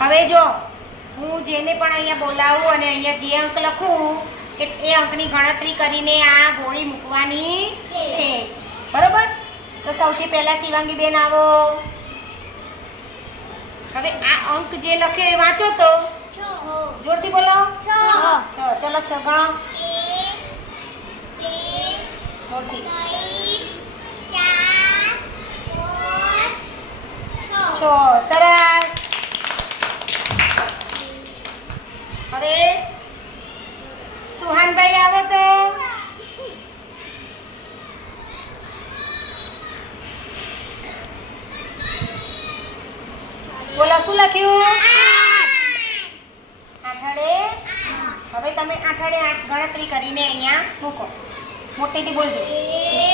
હવે જો હું જેને પણ અહીંયા બોલાવું અને અહીંયા જે અંક લખું કે એ અંકની ગણતરી કરીને આ ગોળી મૂકવાની છે, બરોબર? તો સૌથી પહેલા શિવાંગી બેન આવો. હવે આ અંક જે લખ્યો એ વાંચો તો. જોરથી બોલો. 6. ચલો 6 ગણો. 1 2 3 4 5 6. સરસ. હવે સુહાનભાઈ આવો તો. બોલો શું લખ્યું? 8 હવે તમે 8 ગણતરી કરીને અહીંયા મૂકો. મોટેથી બોલજો. 1